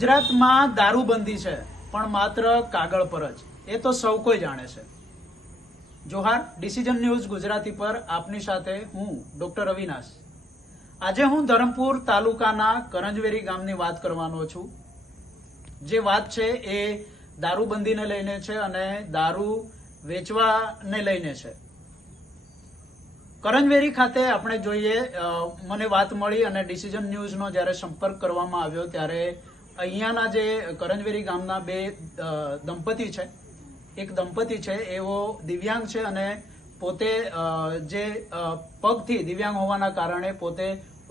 ગુજરાતમાં દારૂબંધી છે, પણ માત્ર કાગળ પર જ. એ તો સૌ કોઈ જાણે છે. જોહાર, ડિસિઝન ન્યૂઝ ગુજરાતી પર આપની સાથે હું, ડોક્ટર અવિનાશ. આજે હું ધરમપુર તાલુકાના કરંજવેરી ગામની વાત કરવાનો છું. જે વાત છે એ દારૂબંધીને લઈને છે અને દારૂ વેચવાને લઈને છે. કરંજવેરી ખાતે આપણે જોઈએ મને વાત મળી અને ડિસિઝન ન્યૂઝનો જ્યારે સંપર્ક કરવામાં આવ્યો ત્યારે અહીંયાના જે કરંજવેરી ગામના બે દંપતી છે. એક દંપતી છે, એવો દિવ્યાંગ છે અને પોતે જે પગથી દિવ્યાંગ હોવાના કારણે પોતે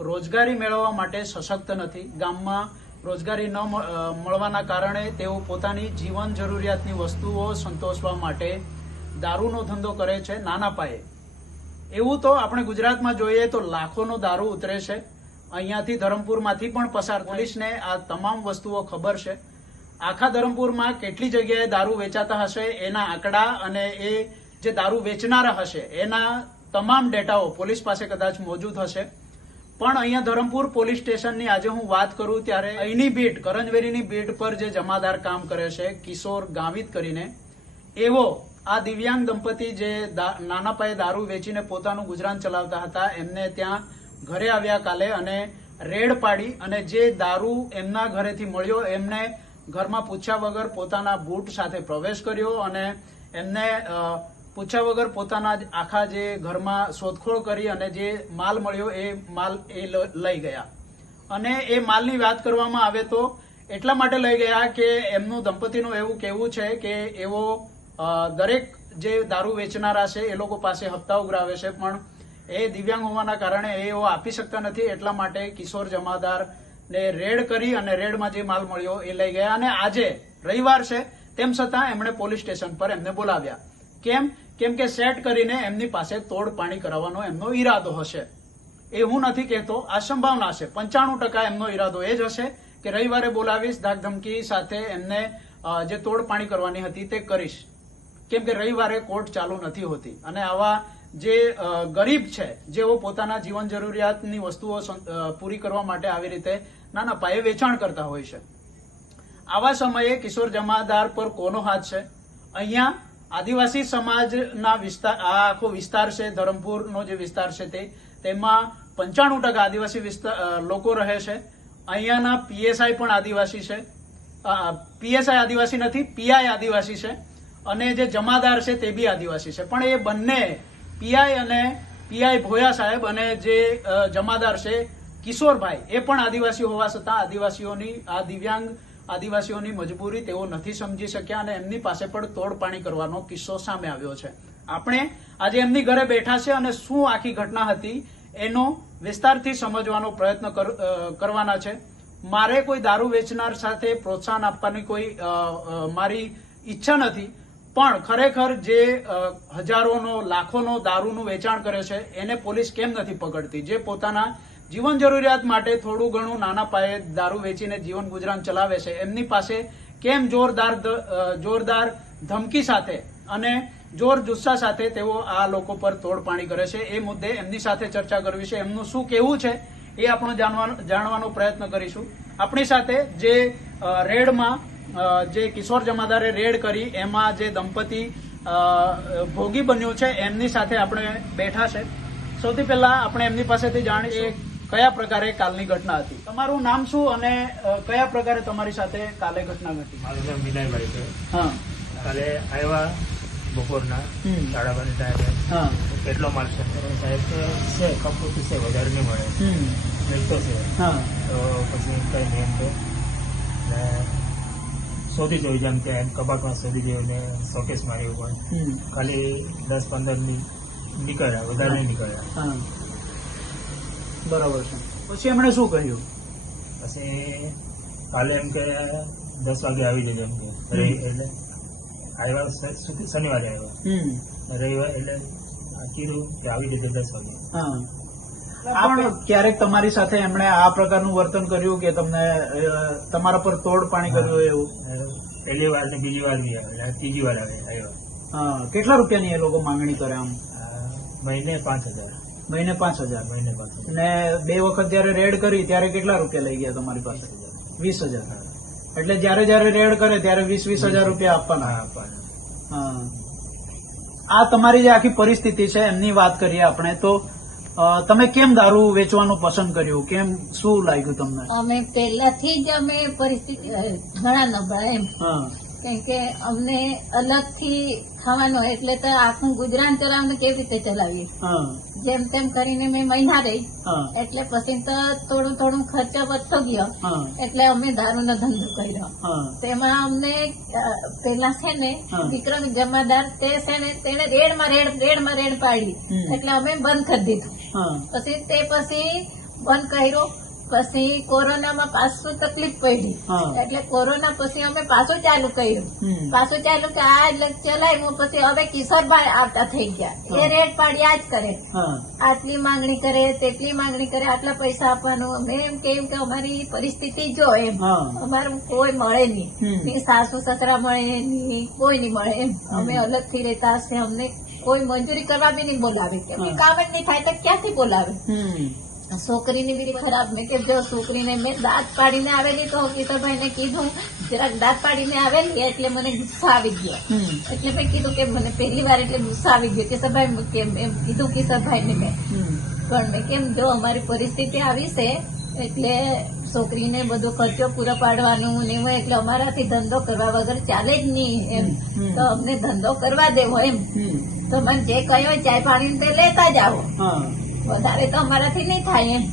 રોજગારી મેળવવા માટે સશક્ત નથી. ગામમાં રોજગારી ન મળવાના કારણે તેઓ પોતાની જીવન જરૂરિયાતની વસ્તુઓ સંતોષવા માટે દારૂનો ધંધો કરે છે નાના પાયે. એવું તો આપણે ગુજરાતમાં જોઈએ તો લાખોનો દારૂ ઉતરે છે. અહીંયાથી ધરમપુરમાંથી પણ પસાર પોલીસને આ તમામ વસ્તુઓ ખબર છે. આખા ધરમપુરમાં કેટલી જગ્યાએ દારૂ વેચાતા હશે, એના આંકડા અને એ જે દારૂ વેચનારા હશે, એના તમામ ડેટાઓ પોલીસ પાસે કદાચ મોજૂદ હશે. પણ અહીંયા ધરમપુર પોલીસ સ્ટેશનની આજે હું વાત કરું ત્યારે અહીંની બીટ કરંજવેરીની બીટ પર જે જમાદાર કામ કરે છે, કિશોર ગાવિત કરીને, એવો આ દિવ્યાંગ દંપતી જે નાના પાયે દારૂ વેચીને પોતાનું ગુજરાન ચલાવતા હતા, એમને ત્યાં ઘરે આવ્યા કાલે અને રેડ પાડી અને જે દારૂ એમના ઘરેથી મળ્યો, એમને ઘરમાં પૂછ્યા વગર પોતાના બૂટ સાથે પ્રવેશ કર્યો અને એમને પૂછ્યા વગર પોતાના આખા જે ઘરમાં શોધખોળ કરી અને જે માલ મળ્યો એ માલ એ લઈ ગયા. અને એ માલની વાત કરવામાં આવે તો એટલા માટે લઈ ગયા કે એમનું દંપતીનું એવું કહેવું છે કે એવો દરેક જે દારૂ વેચનારા છે એ લોકો પાસે હપ્તા ઉઘરાવે છે, પણ એ દિવ્યાંગ હોવાના કારણે એઓ આપી શકતા નથી, એટલા માટે કિશોર જમાદાર ને રેડ કરી અને રેડમાં જે માલ મળ્યો એ લઈ ગયા અને આજે રવિવાર છે, તેમ છતાં એમણે પોલીસ સ્ટેશન પર એમને બોલાવ્યા. કેમ? કેમ કે સેટ કરીને એમની પાસે તોડ પાણી કરાવવાનો એમનો ઈરાદો હશે. એ હું નથી કહેતો, આ સંભાવના છે. પંચાણું ટકા એમનો ઈરાદો એ જ હશે કે રવિવારે બોલાવીશ, ધાકધમકી સાથે એમને જે તોડ પાણી કરવાની હતી તે કરીશ. કેમ કે રવિવારે કોર્ટ ચાલુ નથી હોતી. અને આવા જે ગરીબ છે, જેઓ પોતાના જીવન જરૂરિયાતની વસ્તુઓ પૂરી કરવા માટે આવી રીતે નાના પાયે વેચાણ કરતા હોય છે. આવા સમયે કિશોર જમાદાર પર કોનો હાથ છે? અહીંયા આદિવાસી સમાજના વિસ્તાર, આ આખો વિસ્તાર છે, ધરમપુરનો જે વિસ્તાર છે તે, તેમાં પંચાણું ટકા આદિવાસી વિસ્તાર લોકો રહે છે. અહીંયાના પીએસઆઈ પણ આદિવાસી છે. પીએસઆઈ આદિવાસી નથી પીઆઈ આદિવાસી છે. અને જે જમાદાર છે તે બી આદિવાસી છે. પણ એ બંને પીઆઈ અને પીઆઈ ભોયા સાહેબ અને જે જમાદાર છે, કિશોરભાઈ, એ પણ આદિવાસી હોવા છતાં આદિવાસીઓની, આ દિવ્યાંગ આદિવાસીઓની મજબૂરી તેઓ નથી સમજી શક્યા અને એમની પાસે પણ તોડપાણી કરવાનો કિસ્સો સામે આવ્યો છે. આપણે આજે એમની ઘરે બેઠા છે અને શું આખી ઘટના હતી એનો વિસ્તારથી સમજવાનો પ્રયત્ન કર- કરવાના છે. મારે કોઈ દારૂ વેચનાર સાથે પ્રોત્સાહન આપવાની કોઈ મારી ઈચ્છા નથી. પણ ખરેખર જે હજારોનો, લાખોનો દારૂનું વેચાણ કરે છે, એને પોલીસ કેમ નથી પકડતી? જે પોતાના જીવન જરૂરિયાત માટે થોડું ઘણું નાના પાયે દારૂ વેચીને જીવન ગુજરાન ચલાવે છે, એમની પાસે કેમ જોરદાર જોરદાર ધમકી સાથે અને જોર જુસ્સા સાથે તેઓ આ લોકો પર તોડ પાણી કરે છે? એ મુદ્દે એમની સાથે ચર્ચા કરવી છે. એમનું શું કહેવું છે એ આપણે જાણવાનો પ્રયત્ન કરીશું. આપણી સાથે જે રેડમાં જે કિશોર જમાદારે રેડ કરી એમાં જે દંપતી ભોગી બન્યું છે એમની સાથે આપણે બેઠા છે. સૌથી પહેલા આપણે એમની પાસેથી જાણીએ કયા પ્રકારે કાલની ઘટના હતી. તમારું નામ શું અને કયા પ્રકારે તમારી સાથે કાલે ઘટના ઘટી? મારું નામ વિનયભાઈ છે. હા. કાલે આવ્યા બપોરના સાડા બાર ટાઈમે હા. કેટલો માલ છે. સાહેબ છે કપડું છે વધારે નહીં મળે. હમ. છે. હા. તો પછી કઈ નહીં તો. શોધી જોયું જેમ કે કબાટમાં શોધી જોયું ને શોકેસમાં માર્યું પણ ખાલી દસ પંદર નીકળ્યા વધારે નહીં નીકળ્યા. બરાબર છે. પછી એમણે શું કહ્યું? પછી કાલે એમ કે દસ વાગે આવી જજો એમ કે. એટલે આવ્યા શનિવારે આવ્યા. રવિવાર એટલે આ કીધું કે આવી જજો દસ વાગે. ક્યારેક તમારી સાથે એમણે આ પ્રકારનું વર્તન કર્યું કે તમને તમારા પર તોડ પાણી કર્યું એવું? પહેલી વાર ને બીજી વાર બી આવે ત્રીજી વાર આવે આવ્યા હા કેટલા રૂપિયાની એ લોકો માંગણી કરે આમ? મહિને પાંચ હજાર. મહિને પાંચ હજાર. મહિને પાંચ હજાર. ને બે વખત જયારે રેડ કરી ત્યારે કેટલા રૂપિયા લઈ ગયા તમારી પાસે? વીસ હજાર. એટલે જયારે જયારે રેડ કરે ત્યારે વીસ વીસ હજાર રૂપિયા આપવાના. આપવાના. હા. આ તમારી જે આખી પરિસ્થિતિ છે એમની વાત કરીએ આપણે તો તમે કેમ દારૂ વેચવાનું પસંદ કર્યું? કેમ શું લાગ્યું તમને? અમે પહેલાથી જ અમે પરિસ્થિતિ ઘણા નબળા એમ. હા. કેમ કે અમને અલગથી થવાનો એટલે તો આખું ગુજરાન ચલાવને કેવી રીતે ચલાવીએ? જેમ તેમ કરીને મેં મહિના રહી. એટલે પછી તો થોડું થોડું ખર્ચો વધતો ગયો. એટલે અમે દારૂનો ધંધો કર્યો. તેમાં અમને પેલા છે ને. વિક્રમ જમાદાર તે છે ને તેને રેડમાં રેડ રેડમાં રેડ પાડી. એટલે અમે બંધ કરી દીધું. પછી તે પછી બંધ કર્યો. પછી કોરોનામાં પાછું તકલીફ પડી. એટલે કોરોના પછી અમે પાછું ચાલુ કર્યું. પાછું ચાલુ કે આ ચલાવ્યું પછી હવે કિશોરભાઈ આવતા થઈ ગયા. એ રેટ પાડ્યા જ કરે. આટલી માંગણી કરે તેટલી માંગણી કરે આટલા પૈસા આપવાનું. અમે એમ કેમ કે અમારી પરિસ્થિતિ જો એમ. અમારું કોઈ મળે નહીં. સાસુ સસરા મળે નહીં કોઈ નહીં મળે એમ. અમે અલગથી રહેતા હશે અમને કોઈ મંજૂરી કરવા બી નહીં બોલાવે. કામ જ નહીં થાય તો ક્યાંથી બોલાવે. છોકરીની બી ખરાબ મેં કે જો છોકરીને મેં દાંત પાડીને આવેલી તો કિશોરભાઈને કીધું જરાક દાંત પાડીને આવેલી એટલે મને ગુસ્સા આવી ગયો. એટલે મેં કીધું કે મને પહેલી વાર એટલે ગુસ્સા આવી ગયો કિશોરભાઈ કેમ એમ કીધું કિશોરભાઈને મેં. પણ મેં કેમ જો અમારી પરિસ્થિતિ આવી છે એટલે છોકરીને બધો ખર્ચો પૂરો પાડવાનું ને એવું એટલે અમારાથી ધંધો કરવા વગર ચાલે જ નહીં એમ. તો અમને ધંધો કરવા દેવો એમ. તો મને જે કહ્યું ચાય પાણી તે લેતા જાઓ. હા. વધારે તો અમારાથી નહીં થાય એમ.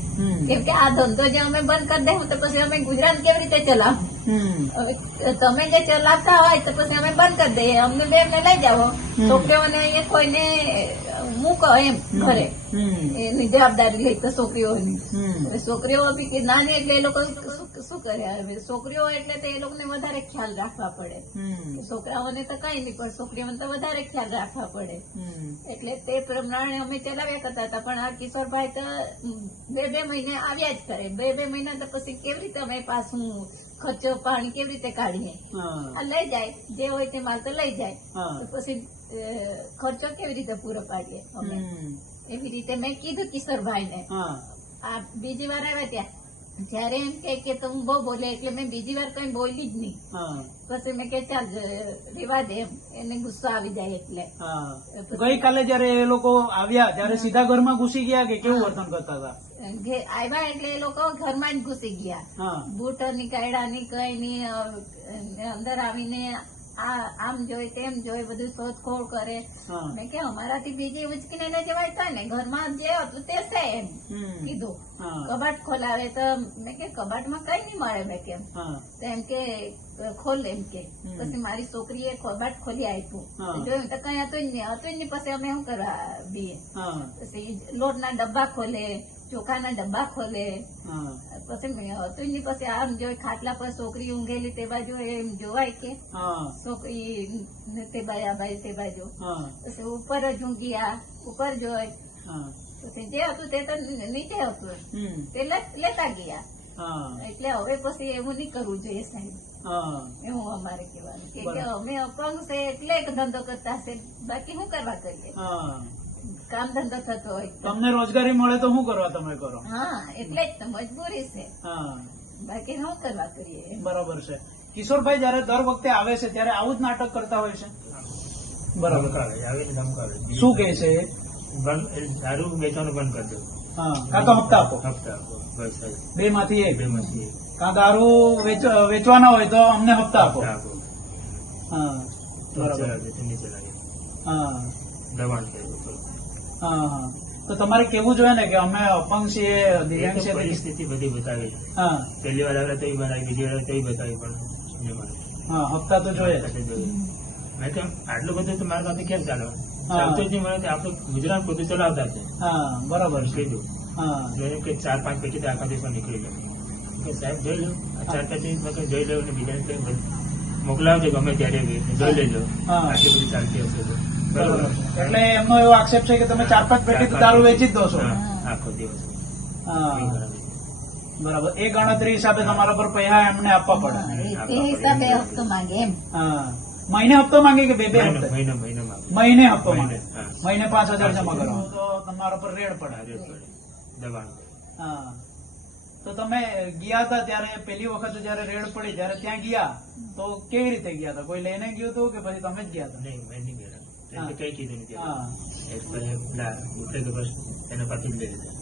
કેમ કે આ ધંધો જે અમે બંધ કરી દઉં તો પછી અમે ગુજરાત કેવી રીતે ચલાવ? હવે તમે જે ચલાવતા હોય તો પછી અમે બંધ કરી દઈએ. અમને બે લઈ જાઓ. છોકરીઓને અહીંયા કોઈને મૂકો એમ ઘરે. એની જવાબદારી લઈ તો છોકરીઓની. છોકરીઓ બી કે નાની એટલે એ લોકો શું- કરે? હવે છોકરીઓ એટલે તો એ લોકોને વધારે ખ્યાલ રાખવા પડે. છોકરાઓને તો કઈ નહીં પણ છોકરીઓને તો વધારે ખ્યાલ રાખવા પડે. એટલે તે પ્રમાણે અમે ચલાવ્યા કરતા હતા પણ આ કિશોરભાઈ તો બે બે મહિને આવ્યા જ કરે. બે બે મહિના તો પછી કેવી રીતે અમે પાછું ખર્ચો પાણી કેવી રીતે કાઢીએ? આ લઈ જાય. જે હોય તે માલ તો લઈ જાય. પછી ખર્ચો કેવી રીતે પૂરો પાડીએ અમે? એવી રીતે મેં કીધું કિશોરભાઈને આ બીજી વાર આવ્યા ત્યાં. જયારે એમ કે તું બહુ બોલે એટલે મેં બીજી વાર કઈ બોલી જ નહીં. પછી મેં કે ચાલ રેવા દે એમ. એને ગુસ્સો આવી જાય એટલે. ગઈકાલે જયારે એ લોકો આવ્યા ત્યારે સીધા ઘરમાં ઘૂસી ગયા કે કેવું વર્તન કરતા હતા? આવ્યા એટલે એ લોકો ઘરમાં જ ઘૂસી ગયા. ની નીકાળ્યા ની કઈ ની અંદર આવીને આ આમ જોઈ તેમ જોઈ બધું શોધખોળ કરે. મેં કે અમારાથી બીજી ઉચકીને ન જવાય તો ને ઘરમાં જે હતું તે છે એમ કીધું. કબાટ ખોલાવે તો મેં કે કબાટમાં કઈ નહીં મળે મેં કેમ. તો એમ કે ખોલ એમ કે. પછી મારી છોકરીએ કબાટ ખોલી આપ્યું. જોયું તો કઈ હતું જ નહીં. હતું જ નહીં પછી અમે શું કરવા બી હા. પછી લોટના ડબ્બા ખોલે. ચોખાના ડબ્બા ખોલે. પછી હતું ને પછી આમ જોઈ ખાટલા પર છોકરી ઊંઘેલી તે બાજુ એમ જોવાય કે છોકરી તે બાજુ આ બાજુ તે બાજુ. પછી ઉપર જ ઊંઘી આ ઉપર જોઈ પછી જે હતું તે તો નીચે હતું. તે લે- લેતા ગયા. એટલે હવે પછી એવું નહીં કરવું જોઈએ સાહેબ. એવું અમારે કહેવાનું કે અમે અપંગ છે એટલે એક ધંધો કરતા છે બાકી શું કરવા કરીએ? કામ ધંધો થતો હોય તમને રોજગારી મળે તો શું કરવા તમે કરો? હા એટલે જ તો મજબૂરી છે. હા. બાકી શું કરવા કરીએ? બરાબર છે. કિશોરભાઈ જયારે દર વખતે આવે છે ત્યારે આવું જ નાટક કરતા હોય છે? બરાબર. શું કે છે? દારૂ વેચવાનું બંધ કરી દો. હા. કાં તો હપ્તા આપો. હપ્તા આપો. બે માંથી એક. બે માંથી કાં દારૂ વેચ- વેચવાના હોય તો અમને હપ્તા આપો. હા. બરાબર. નીચે લાગે હા. દબાણ હા તો તમારે કેવું જોઈએ ને કે અમે અપંગ છીએ દિવ્યાંગ છીએ પરિસ્થિતિ બધી બતાવી. હા. પહેલી વાર આવ્યા તો બનાવી બીજી વાર તો બતાવી પણ હા હપ્તા તો જોઈએ. મેં કેમ આટલું બધું તો મારા સાથે કેમ ચાલો? કે આપણે ગુજરાત બધું ચલાવતા છે હા બરાબર કીધું. હા. એટલે કે ચાર પાંચ પેટી આખા દિવસમાં નીકળી ગયો સાહેબ જોઈ લો. ચાર પાંચ વખત જોઈ લો અને બીજાને મોકલાવજો ગમે ત્યારે જોઈ લેજો. હા. આટલી બધી ચાલતી હશે એટલે એમનો એવો આક્ષેપ છે કે તમે ચાર પાંચ પેટી તો દારૂ વેચી જ દો છો. આખો દિવસ. બરાબર એ ગણતરી હિસાબે તમારા પર પૈસા એમને આપવા પડે. તે હિસાબે હપ્તો માંગે એમ. હા. મહિને હપ્તો માંગે કે બે બે મહિનો હપ્તે? મહિનો મહિનો માંગે. મહિને હપ્તો માંગે. મહિને પાંચ હજાર જમા કરો તો તમારા પર રેડ પડે. દબાણ હા. તો તમે ગયા હતા ત્યારે પેલી વખત જયારે રેડ પડી ત્યારે ત્યાં ગયા તો કેવી રીતે ગયા હતા કોઈ લઈને ગયું હતું કે પછી તમે જ ગયા હતા નહીં હા. એટલે કઈ કીધું નથી હા. પેલા ઉઠે કે બસ એના પાછી લઈ લીધા.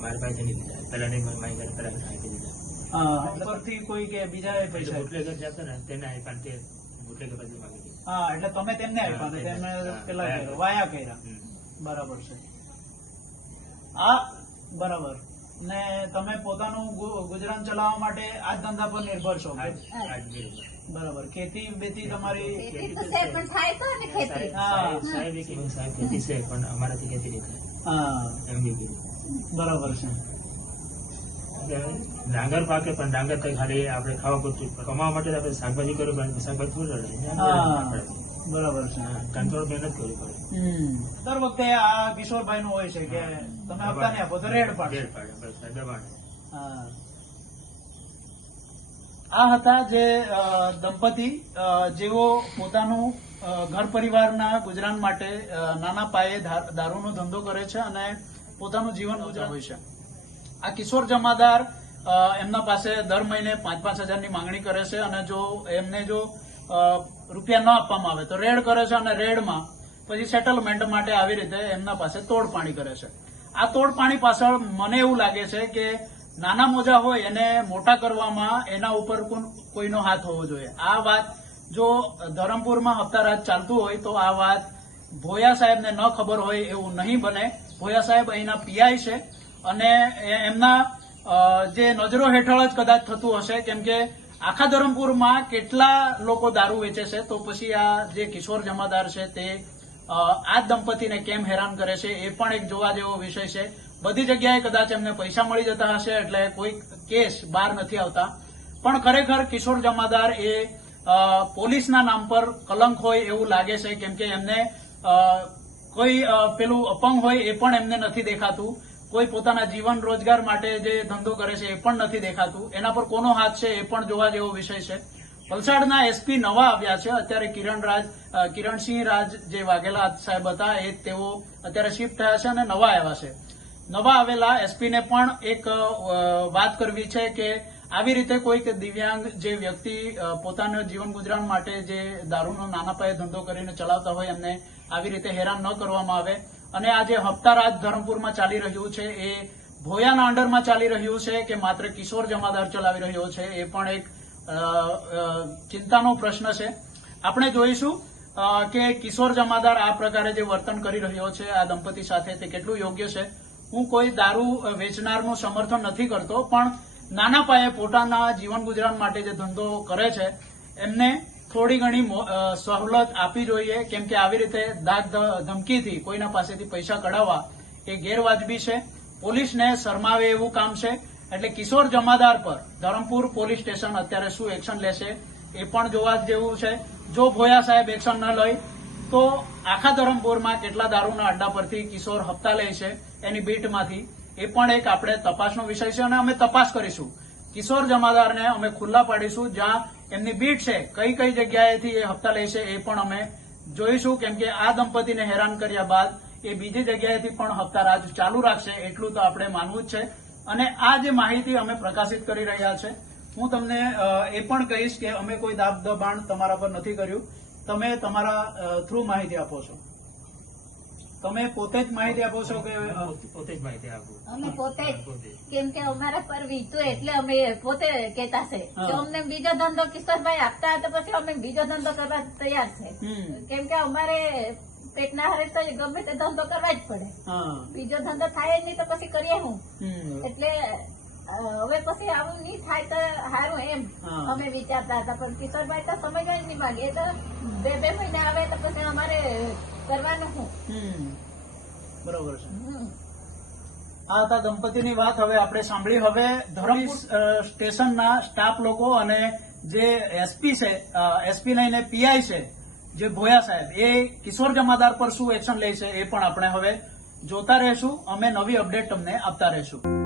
મારા પાસે નહીં લીધા પેલા નહીં મારી મારી ઘરે પેલા આપી દીધા ઉપરથી કોઈ કે બીજા એટલે પૈસા બુટલેગર જતો ને તેને આપ્યા ને તે બુટલેગર પછી માગી હા એટલે તમે તેમને આપ્યા. તેમને પેલા વાયા કર્યા બરાબર છે. આ બરાબર. ને તમે પોતાનું ગુજરાન ચલાવવા માટે આ ધંધા પર નિર્ભર છો. બરોબર. ખેતી બેતી તમારી ખેતી છે પણ થાય તો ને ખેતી. સાહેબ સાહેબ- સાહેબે કીધું સાહેબ ખેતી છે પણ અમારાથી ખેતી નહીં થાય. હા. બરાબર છે. ડાંગર પાકે પણ ડાંગર કઈ ખાલી આપણે ખાવા પૂરતું. કમાવા માટે આપણે શાકભાજી કરવું પડે શાકભાજી પૂરું રડે બરાબર છે. કંટ્રોલ મહેનત કરવી પડે. દર વખતે આ કિશોરભાઈ નું હોય છે કે તમે આપતા નહીં આપો તો રેડ પાડે. રેડ પાડે બસ દબાણ હા. આ હતા જે દંપતી જેઓ પોતાનું ઘર પરિવારના ગુજરાન માટે નાના પાયે દારૂનો ધંધો કરે છે અને પોતાનું જીવન ગુજરાન હોય છે. આ કિશોર જમાદાર એમના પાસે દર મહિને પાંચ પાંચ હજારની માંગણી કરે છે અને જો એમને જો રૂપિયા ન આપવામાં આવે તો રેડ કરે છે અને રેડમાં પછી સેટલમેન્ટ માટે આવી રીતે એમના પાસે તોડપાણી કરે છે. આ તોડપાણી પાછળ મને એવું લાગે છે કે નાના મોજા હોય એને મોટા કરવામાં એના ઉપર કોઈનો હાથ હોવો જોઈએ. આ વાત જો ધરમપુરમાં હપ્તારાજ ચાલતું હોય તો આ વાત ભોયા સાહેબને ન ખબર હોય એવું નહીં બને. ભોયા સાહેબ અહીંના પીઆઈ છે અને એમના જે નજરો હેઠળ જ કદાચ થતું હશે, કેમ કે આખા ધરમપુરમાં કેટલા લોકો દારૂ વેચે છે, તો પછી આ જે કિશોર જમાદાર છે તે આ દંપતીને કેમ હેરાન કરે છે એ પણ એક જોવા જેવો વિષય છે. બધી જગ્યાએ કદાચ એમને પૈસા મળી જતા હશે એટલે કોઈ કેસ બહાર નથી આવતા. પણ ખરેખર કિશોર જમાદાર એ પોલીસના નામ પર કલંક હોય એવું લાગે છે, કેમ કે એમને કોઈ પેલું અપંગ હોય એ પણ એમને નથી દેખાતું. કોઈ પોતાના જીવન રોજગાર માટે જે ધંધો કરે છે એ પણ નથી દેખાતું. એના પર કોનો હાથ છે એ પણ જોવા જેવો વિષય છે. વલસાડના એસપી નવા આવ્યા છે. અત્યારે કિરણ રાજ કિરણસિંહ રાજ જે વાઘેલા સાહેબ હતા એ તેઓ અત્યારે શિફ્ટ થયા છે અને નવા આવ્યા છે. નવા આવેલા એસપીને પણ એક વાત કરવી છે કે આવી રીતે કોઈક દિવ્યાંગ જે વ્યક્તિ પોતાના જીવન ગુજરાન માટે જે દારૂનો નાના પાયે ધંધો કરીને ચલાવતા હોય એમને આવી રીતે હેરાન ન કરવામાં આવે. અને આ જે હપ્તારાજ ધરમપુરમાં ચાલી રહ્યું છે એ ભોયાના અંડરમાં ચાલી રહ્યું છે કે માત્ર કિશોર જમાદાર ચલાવી રહ્યો છે એ પણ એક ચિંતાનો પ્રશ્ન છે. આપણે જોઈશું કે કિશોર જમાદાર આ પ્રકારે જે વર્તન કરી રહ્યો છે, આ દંપતી સાથે તે કેટલું યોગ્ય છે. હું કોઈ દારૂ વેચનારનું સમર્થન નથી કરતો, પણ નાના પાયે પોતાના જીવન ગુજરાન માટે જે ધંધો કરે છે, એમને થોડી ઘણી સવલત આપવી જોઈએ, કેમ કે આવી રીતે દાગ ધમકીથી કોઈના પાસેથી પૈસા કઢાવવા એ ગેરવાજબી છે. પોલીસને શરમાવે એવું કામ છે. એટલે કિશોર જમાદાર પર ધરમપુર પોલીસ સ્ટેશન અત્યારે શું એક્શન લેશે એ પણ જોવા જેવું છે. જો ભોયા સાહેબ એક્શન ન લઈ, તો આખા ધરમપુરમાં કેટલા દારૂના અડ્ડા પરથી કિશોર હપ્તા લે છે. એની બીટમાંથી. એ પણ એક આપણે તપાસનો વિષય છે અને અમે તપાસ કરીશું. કિશોર જમાદારને અમે ખુલ્લા પાડીશું, જ્યાં એમની બીટ છે, કઈ કઈ જગ્યાએથી એ હપ્તા લે છે એ પણ અમે જોઈશું, કેમ કે આ દંપતીને હેરાન કર્યા બાદ એ બીજી જગ્યાએથી પણ હપ્તા રાજ ચાલુ રાખશે, એટલું તો આપણે માનવું જ છે. અને આ જે માહિતી અમે પ્રકાશિત કરી રહ્યા છે, હું તમને એ પણ કહીશ કે અમે કોઈ દાબ દબાણ તમારા પર નથી કર્યું. તમે તમારા થ્રુ માહિતી આપો છો. તમે પોતે જ માહિતી આપો છો કે પોતે- જ માહિતી આપો. અમે પોતે. કેમ કે અમારા પર વીતું એટલે અમે પોતે કેતા છે જો અમને બીજો ધંધો કિશોરભાઈ આપતા હતા પછી અમે બીજો ધંધો કરવા તૈયાર છે. કેમ કે અમારે પેટના હારે તો ગમે તે ધંધો કરવા જ પડે. બીજો ધંધો થાય જ નહીં તો પછી કરીએ હું એટલે હવે પછી આવું નહીં થાય તો સારું એમ. અમે વિચારતા હતા પણ કિશોરભાઈ તો સમજવા જ નહીં માંગે. એ તો બે બે મહિને આવે તો પછી અમારે કરવાનું શું બરોબર છે. આ હતા દંપતીની વાત હવે આપણે સાંભળી. હવે ધરમપુર સ્ટેશનના સ્ટાફ લોકો અને જે એસપી છે એસપી લઈને પીઆઈ છે જે ભોયા સાહેબ એ કિશોર જમાદાર પર શું એક્શન લે છે એ પણ આપણે હવે જોતા રહેશું. અમે નવી અપડેટ તમને આપતા રહેશું.